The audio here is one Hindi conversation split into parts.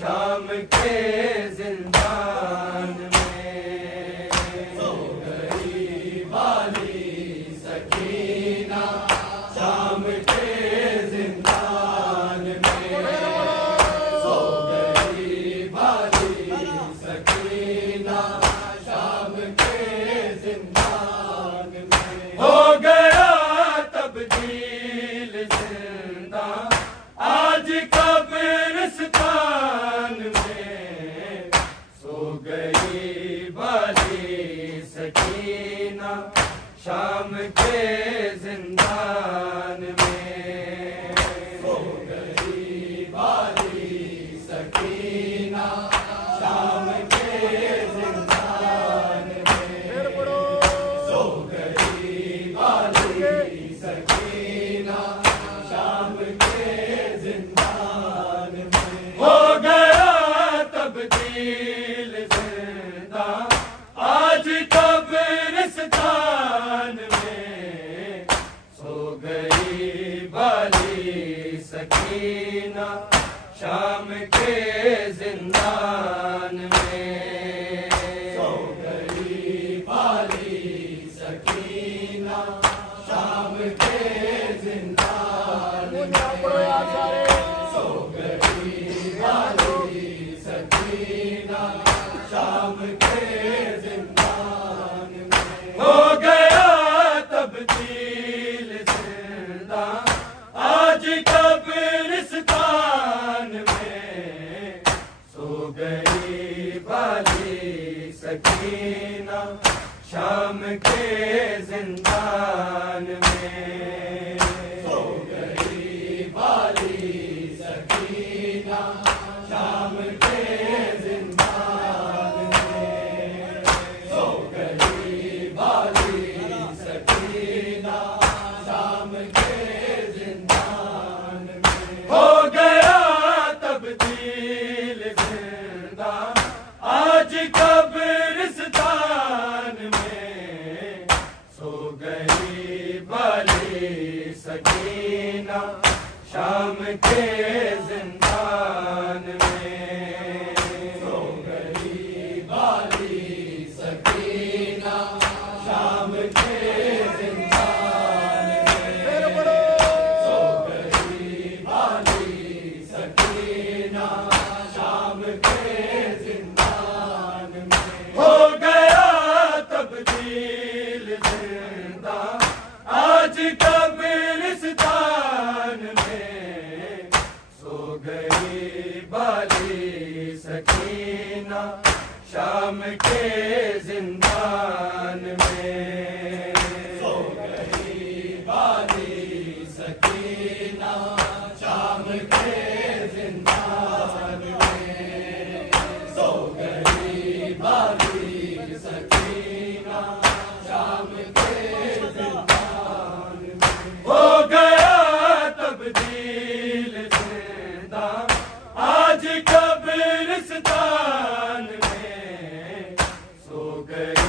शाम के जिंदान में। सो गई वाली सकीना शाम के जिंदान में। सो गई वाली सकीना शाम के जिंदान में। हो गया तब्दील जिंदा आज कब्रिस्तान में। सो गई वाली सकीना शाम के जिंदान में। सो गई वाली सकीना शाम के जिंदान में। सो गई वाली सकीना शाम के जिंदान में। हो गया तब्दील जिंदा आज कब्रिस्तान में। सो गई वाली सकीना शाम के जिंदान में। सो गई वाली सकीना शाम के जिंदान में। सो गई वाली सकीना शाम के जिंदान में। हो गया तब्दील जिंदा आज कब्रिस्तान में। सो गई वाली सकीना शाम के जिंदान में। सो गई वाली सकीना शाम के जिंदान में। सो गई वाली सकीना शाम के जिंदान में। हो गया तब्दील जिंदा आज कब्रिस्तान में। सो गई वाली सकीना शाम के जिंदान में। सो गई वाली सकीना शाम के जिंदान में। सो गई वाली सकीना शाम के जिंदान में। हो गया तब्दील जिंदा आज कब्रिस्तान में। सो गई वाली सकीना शाम के जिंदान में। सो गई वाली सकीना शाम के जिंदान में। सो गई वाली सकीना शाम के जिंदान में। हो गया तब्दील जिंदा आज कब्रिस्तान में। सो गई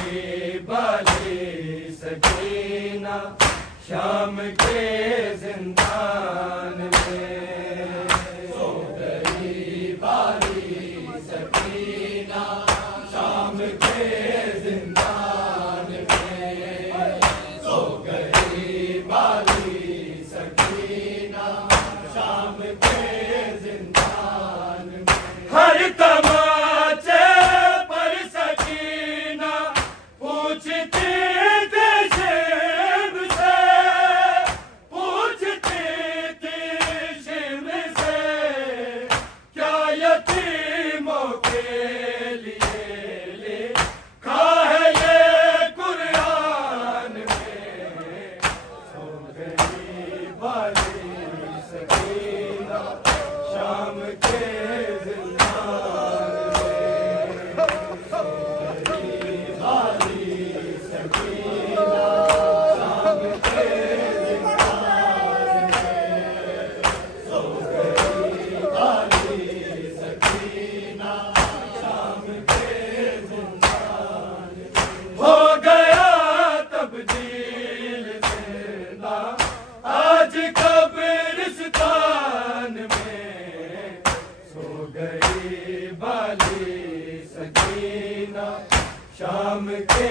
शाम के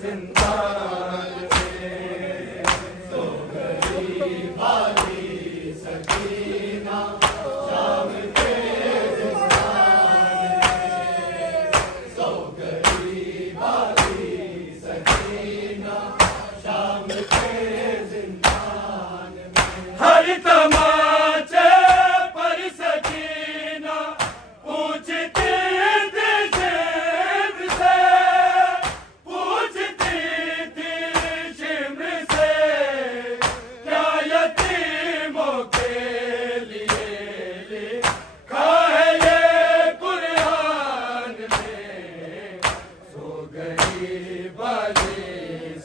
जिंदान में। सो गई बाली सकीना शाम के जिंदान में। सो गई बाली सकीना शाम के जिंदान में। हर तमाचे पर सकीना पूछती थी शिम से, पूछती थी शिम से, क्या यतीमों के लिए लिखा है ये कुरान में। सो गई बाली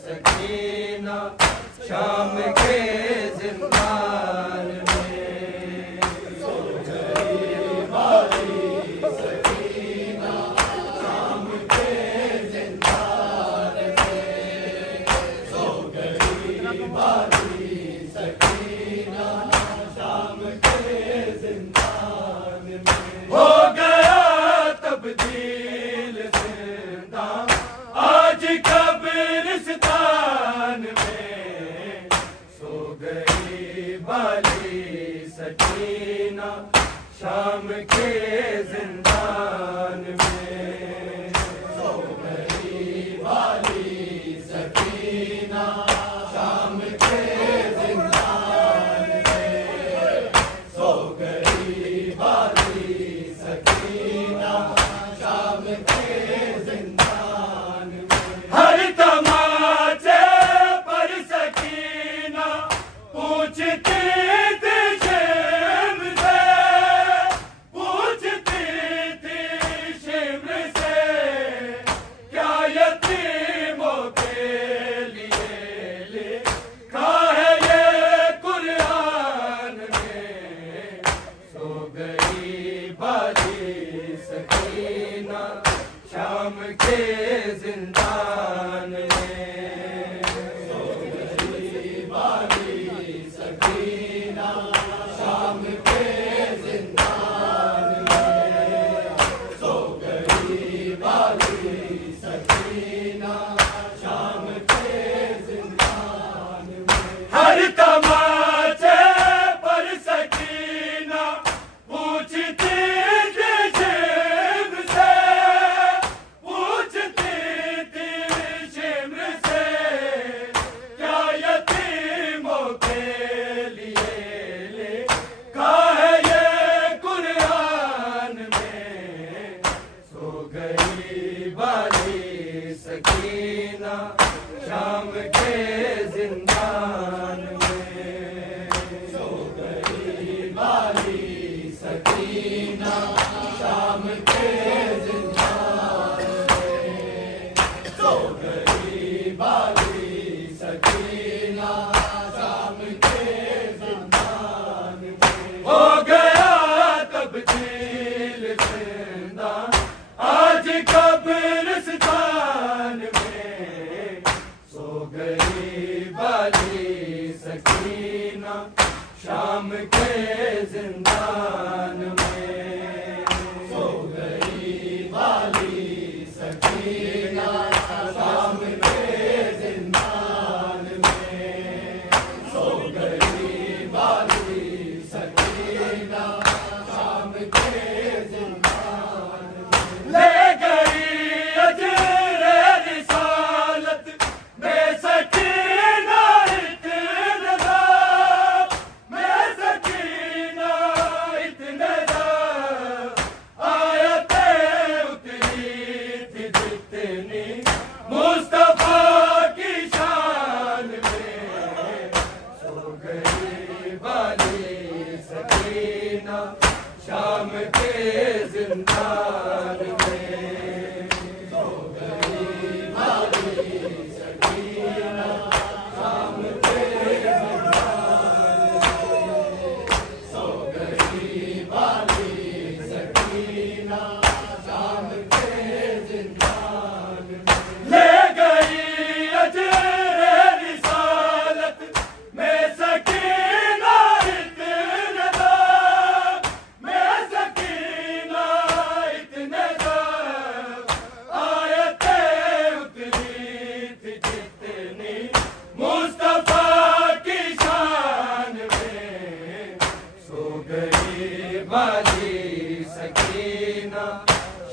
सकीना शाम के जिंदान में। सो गई बाली सकीना शाम के जिंदान में। सो गई बाली सकीना शाम के जिंदान में। हो गया तब्दील जिंदा आज कब्रिस्तान में। सो गई बाली सकीना शाम के जिंदान में। सो गई बाली सकीना शाम के जिंदान में। सो गई बाली सकीना शाम के जिंदान में। हर तमाचे पर सकीना पूछती थी शिम से, पूछती थी शिम से, क्या यतीमों के लिए लिखा है ये कुरान में। सो गई बाली सकीना शाम के जिंदान में। सो गई बाली सकीना शाम के जिंदान में। सो गई बाली सकीना शाम के जिंदान में। हर तमाचे पर सकीना पूछती थी शिम से, पूछती थी शिम से, क्या यतीमों के लिए लिखा है ये कुरान में। सो गई बाली सकीना शाम के जिंदान में। सो गई बाली सकीना शाम के जिंदान में। सो गई बाली सकीना शाम के जिंदान में। हो गया तब्दील जिंदा आज कब्रिस्तान में। सो गई बाली सकीना शाम के जिंदान में। सो गई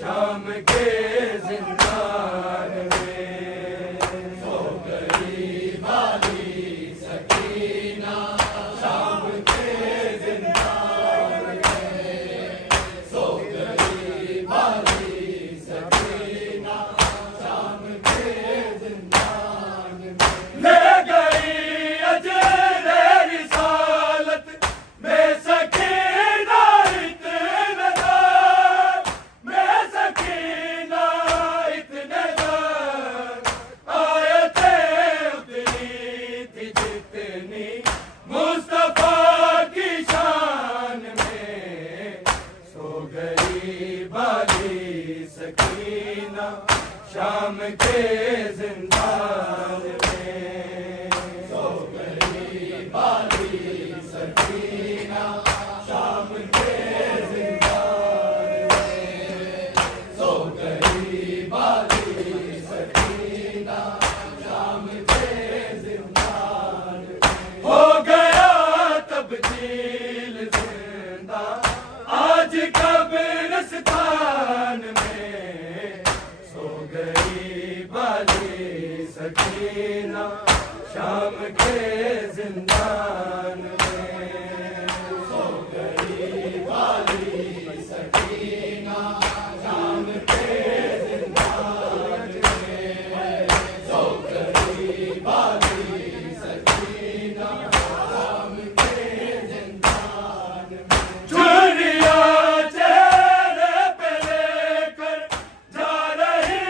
शाम के जिंदान में। सो गई बाली सकीना शाम के जिंदान में। सो गई बाली सकीना शाम के जिंदान में। ले गई अजरे रिसालत में सकीना इतने दर, में सकीना इतने दर। आयतें उतरी थी जितनी मुस्तफा की शान में। सो गई बाली सकीना शाम के जिंदान में। सो गई बाली सकीना शाम के जिंदान में। सो गई बाली सकीना शाम के जिंदान में। हो गया तब्दील जिंदा आज कब्रिस्तान में। सो गई बाली सकीना शाम के जिंदान में। सो गई बाली सकीना शाम के जिंदान में। सो गई बाली सकीना शाम के जिंदान में। चुरिया चेहरे पे लेकर जा रही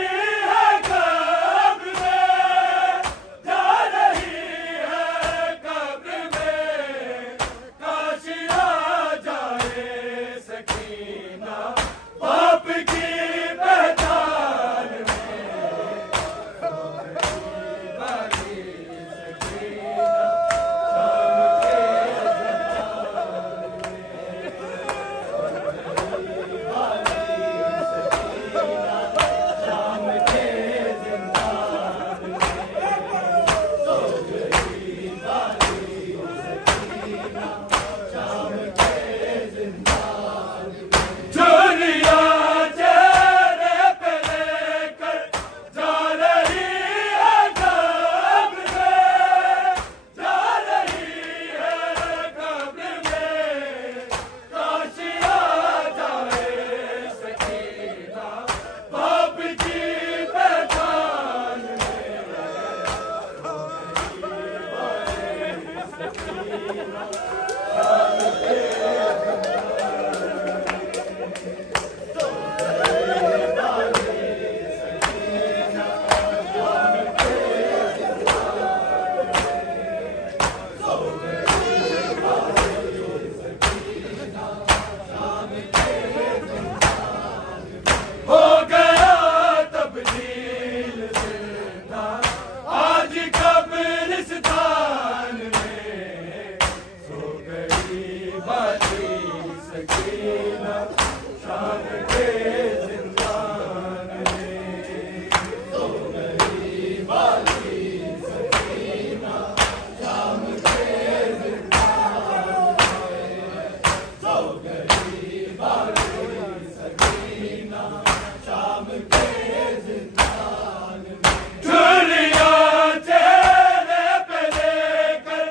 है कब्र में, जा रही है कब्र में। काश आ जाए सकीना बाप की पहचान में। बाली सकीना शाम के जिंदान में। सो गई बाली सकीना शाम के जिंदान में। चुरिया चेहरे पे लेकर जा रही है कब्र में, जा रही है कब्र में। काश आ जाए सकीना बाप की पहचान हो गया तब्दील जिंदा आज कब्रिस्तान में। सो गई बाली सकीना शाम के जिंदान में। सो गई बाली सकीना शाम के जिंदान में। सो गई बाली सकीना शाम के जिंदान में। चुरिया चेहरे पे लेकर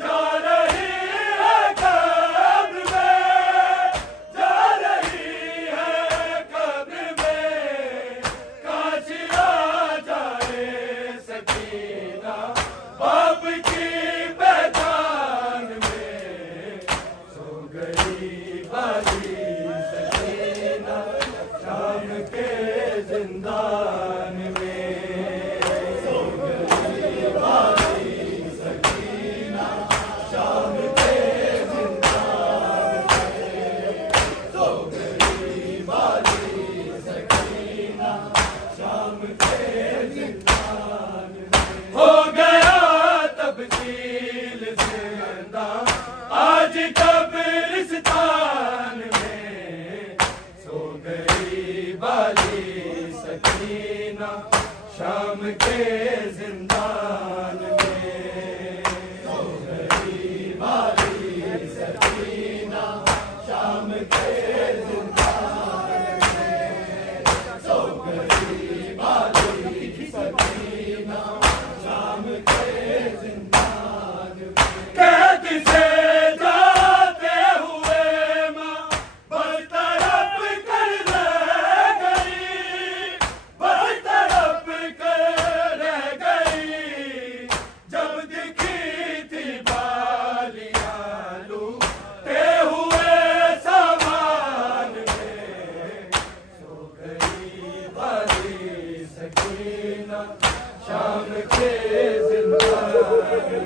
जा रही है कब्र में, जा रही है कब्र में। काश आ जाए सकीना बाप की पहचान में। सो गई बाली सकीना शाम के जिंदान में। सो गई बाली सकीना शाम के जिंदान में। सो गई बाली सकीना शाम के जिंदान में। हो गया तब्दील जिंदा आज कब्रिस्तान में। सो गई बाली सकीना शाम के जिंदान में। सो गई बाली सकीना शाम के जिंदान में। शाम के जिंदान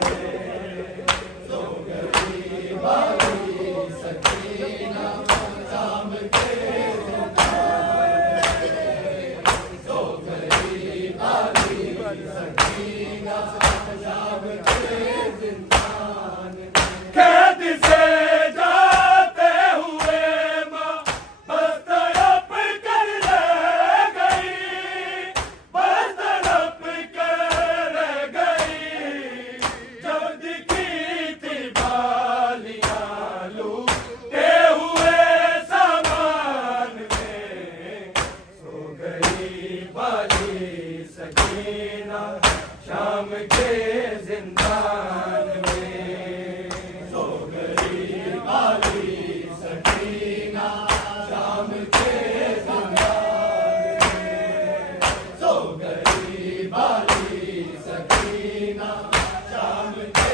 में। सो गई वाली सकीना शाम के जिंदान में। सो गई वाली सकीना शाम के जिंदान में। कैद से जाते हुए माँ बस तड़प कर रह गई, बस तड़प कर रह गई। जब दिखी थी बालियाँ लूटे हुए सामान में। सो गई वाली सकीना शाम के जिंदान में। सो गई वाली सकीना शाम के जिंदान में। सो गई वाली सकीना शाम के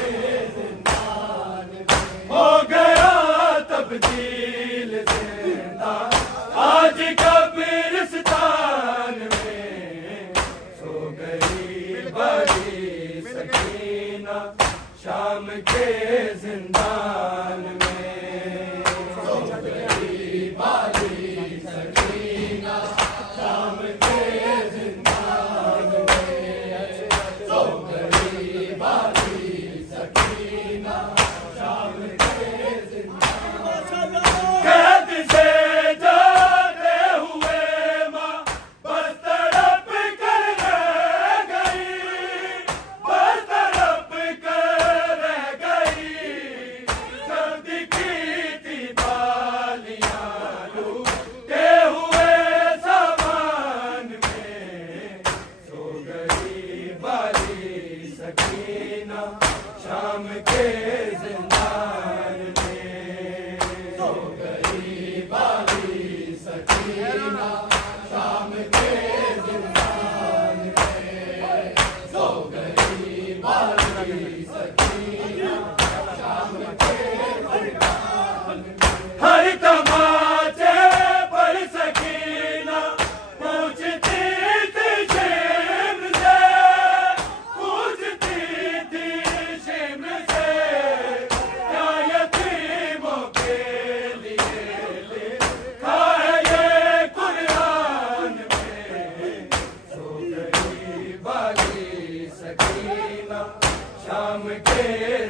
जिंदान में। हो गया तब्दील जिंदा आज कब्रिस्तान में। सो गई वाली सकीना शाम के जिंदान में। सो गई वाली सकीना शाम के जिंदान में। सो गई वाली सकीना शाम के जिंदान में। कैद से जाते हुए माँ बस तड़प कर रह गई, बस तड़प कर रह गई। जब दिखी थी बालियाँ लूटे हुए सामान में। सो गई वाली सकीना शाम के जिंदान में। सो गई वाली सकीना शाम के जिंदान में। सो गई वाली सकीना शाम के जिंदान में। हर तमाचे पर सकीना पूछती थी शिम से, पूछती थी शिम से। क्या यतीमों के लिए लिखा है ये कुरान में। सो गई वाली सकीना शाम के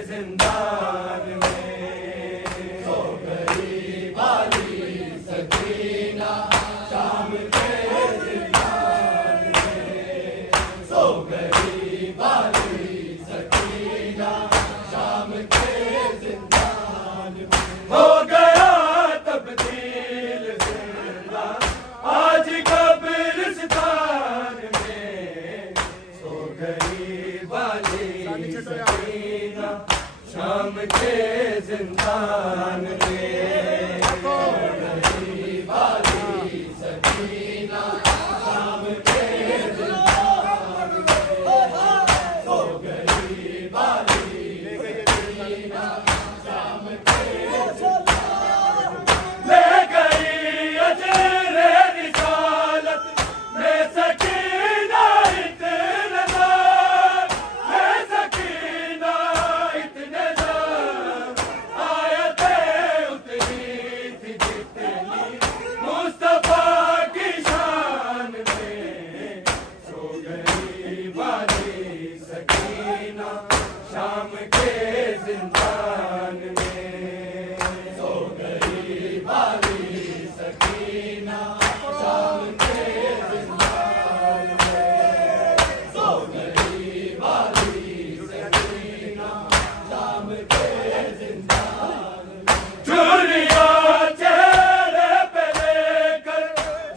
जिंदान में। सो गई वाली सकीना शाम के जिंदान में। सो गई वाली सकीना शाम के जिंदान में। हो गया तब्दील जिंदा आज कब्रिस्तान में। सो गई वाली सकीना शाम के जिंदान में। सो गई वाली सकीना शाम के जिंदान में। सो गई वाली सकीना शाम के जिंदान में। ले गई अजरे रिसालत में सकीना इतने दार, में सकीना इतने दार। आयतें उतरी थी जितनी मुस्तफा की शान में। सो गई वाली सकीना शाम के जिंदान में। सो गई वाली सकीना शाम के जिंदान में। सो गई वाली सकीना शाम के जिंदान में। चुनिया चेहरे पे लेकर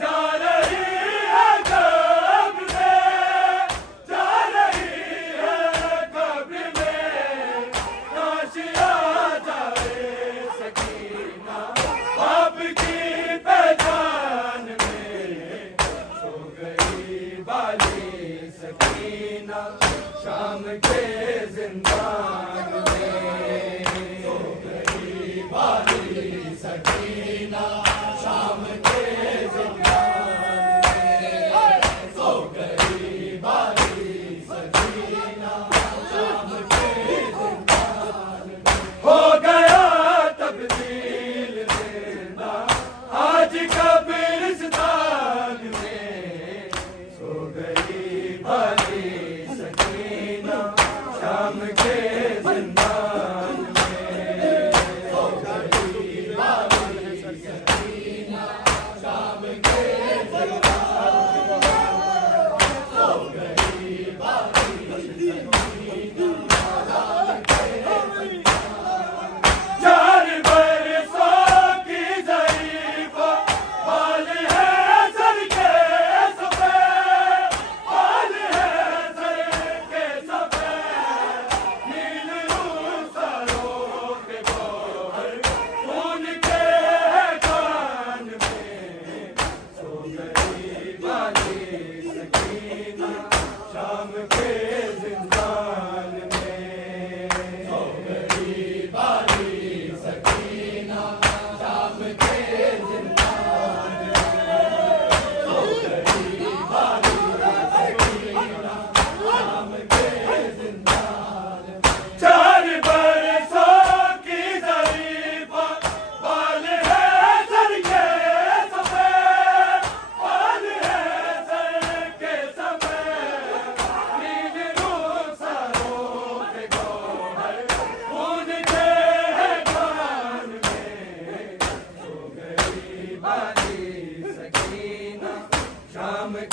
जा रही है कब्र में, जा रही है कब्र में। काशिया जाए सकीना आपकी पहचान में। सो गई वाली सकीना शाम के जिंदान में। सो गई वाली सकीना शाम के जिंदान में। सो गई वाली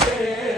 के